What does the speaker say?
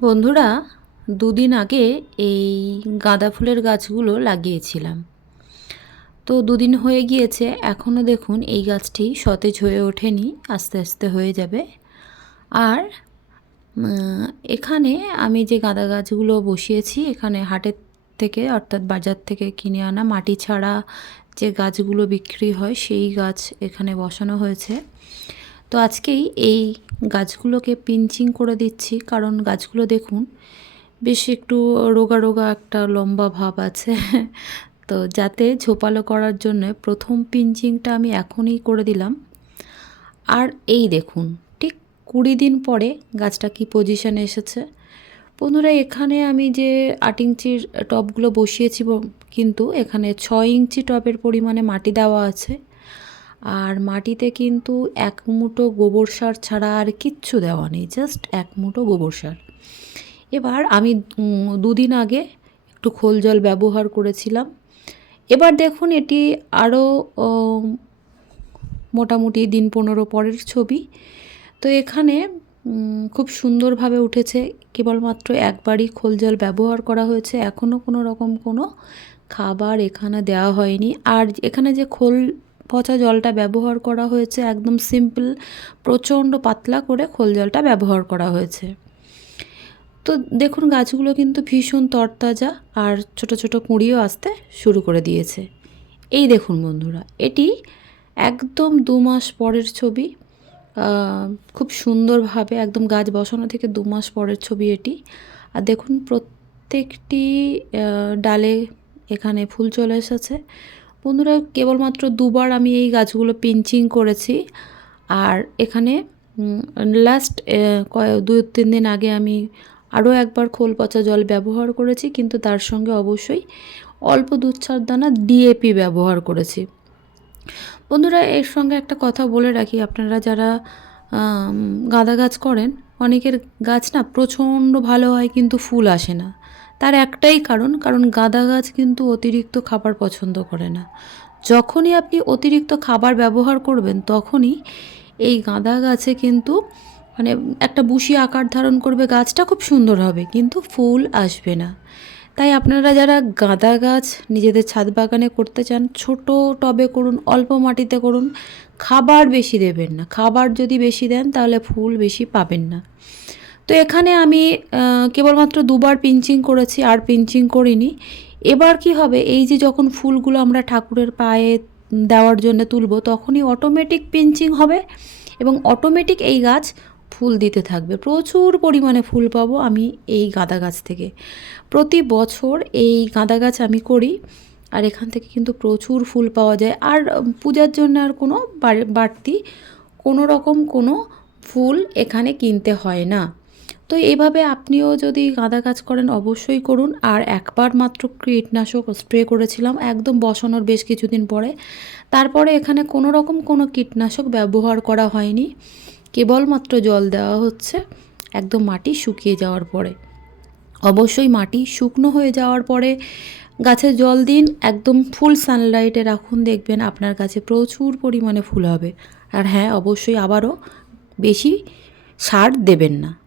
বন্ধুরা, দুদিন আগে এই গাঁদা ফুলের গাছগুলো লাগিয়েছিলাম। তো দুদিন হয়ে গিয়েছে এখনও দেখুন এই গাছটি সতেজ হয়ে ওঠেনি, আস্তে আস্তে হয়ে যাবে। আর এখানে আমি যে গাঁদা গাছগুলো বসিয়েছি, এখানে হাটের থেকে অর্থাৎ বাজার থেকে কিনে আনা মাটি ছাড়া যে গাছগুলো বিক্রি হয়, সেই গাছ এখানে বসানো হয়েছে। তো আজকেই এই গাছগুলোকে পিঞ্চিং করে দিচ্ছি, কারণ গাছগুলো দেখুন বেশ একটু রোগা রোগা একটা লম্বা ভাব আছে। তো যাতে ঝোপালো করার জন্য প্রথম পিঞ্চিংটা আমি এখনই করে দিলাম। আর এই দেখুন, ঠিক কুড়ি দিন পরে গাছটা কি পজিশনে এসেছে। বন্ধুরা, এখানে আমি যে আট ইঞ্চির টবগুলো বসিয়েছি, কিন্তু এখানে ছয় ইঞ্চি টবের পরিমাণে মাটি দেওয়া আছে। আর মাটিতে কিন্তু এক মুঠো গোবর সার ছাড়া আর কিচ্ছু দেওয়া নেই জাস্ট এক মুঠো গোবর সার। এবার আমি দুদিন আগে একটু খোল জল ব্যবহার করেছিলাম। এবার দেখুন এটি আরও মোটামুটি দিন পনেরো পরের ছবি। তো এখানে খুব সুন্দরভাবে উঠেছে। কেবলমাত্র একবারই খোল জল ব্যবহার করা হয়েছে। এখনও কোনো রকম কোনো খাবার এখানে দেওয়া হয়নি। আর এখানে যে খোল পচা জলটা ব্যবহার করা হয়েছে একদম সিম্পল, প্রচণ্ড পাতলা করে খোল জলটা ব্যবহার করা হয়েছে। তো দেখুন, গাছগুলো কিন্তু ভীষণ তরতাজা আর ছোট ছোট কুঁড়িও আসতে শুরু করে দিয়েছে। এই দেখুন বন্ধুরা, এটি একদম দু মাস পরের ছবি। খুব সুন্দরভাবে একদম গাছ বসানো থেকে দু মাস পরের ছবি এটি। আর দেখুন, প্রত্যেকটি ডালে এখানে ফুল চলে এসেছে। বন্ধুরা, কেবলমাত্র দুবার আমি এই গাছগুলো পিঞ্চিং করেছি। আর এখানে লাস্ট দু তিন দিন আগে আমি আরও একবার খোল পচা জল ব্যবহার করেছি, কিন্তু তার সঙ্গে অবশ্যই অল্প দুধ চার দানা ডিএপি ব্যবহার করেছি। বন্ধুরা, এর সঙ্গে একটা কথা বলে রাখি, আপনারা যারা গাঁদা গাছ করেন, অনেকের গাছ না প্রচণ্ড ভালো হয়, কিন্তু ফুল আসে না। তার একটাই কারণ কারণ গাঁদা গাছ কিন্তু অতিরিক্ত খাবার পছন্দ করে না। যখনই আপনি অতিরিক্ত খাবার ব্যবহার করবেন, তখনই এই গাঁদা গাছে কিন্তু মানে একটা বুশি আকার ধারণ করবে, গাছটা খুব সুন্দর হবে, কিন্তু ফুল আসবে না। তাই আপনারা যারা গাঁদা গাছ নিজেদের ছাদ বাগানে করতে চান, ছোট টবে করুন, অল্প মাটিতে করুন, খাবার বেশি দেবেন না। খাবার যদি বেশি দেন, তাহলে ফুল বেশি পাবেন না। তো এখানে আমি কেবলমাত্র দুবার পিঞ্চিং করেছি, আর পিঞ্চিং করিনি। এবার কি হবে? এই যে যখন ফুলগুলো আমরা ঠাকুরের পায়ে দেওয়ার জন্য তুলব, তখনই অটোমেটিক পিঞ্চিং হবে এবং অটোমেটিক এই গাছ ফুল দিতে থাকবে। প্রচুর পরিমাণে ফুল পাবো আমি এই গাঁদা গাছ থেকে। প্রতি বছর এই গাঁদা গাছ আমি করি, আর এখান থেকে কিন্তু প্রচুর ফুল পাওয়া যায়। আর পূজার জন্য আর কোনো বাড়তি কোনো রকম কোনো ফুল এখানে কিনতে হয় না। তো এইভাবে আপনিও যদি গাঁদা গাছ করেন, অবশ্যই করুন। আর একবার মাত্র কীটনাশক স্প্রে করেছিলাম, একদম বসানোর বেশ কিছুদিন পরে। তারপরে এখানে কোনো রকম কোনো কীটনাশক ব্যবহার করা হয়নি। কেবলমাত্র জল দেওয়া হচ্ছে, একদম মাটি শুকিয়ে যাওয়ার পরে। অবশ্যই মাটি শুকনো হয়ে যাওয়ার পরে গাছে জল দিন, একদম ফুল সানলাইটে রাখুন, দেখবেন আপনার গাছে প্রচুর পরিমাণে ফুল হবে। আর হ্যাঁ অবশ্যই আবারও বেশি সার দেবেন না।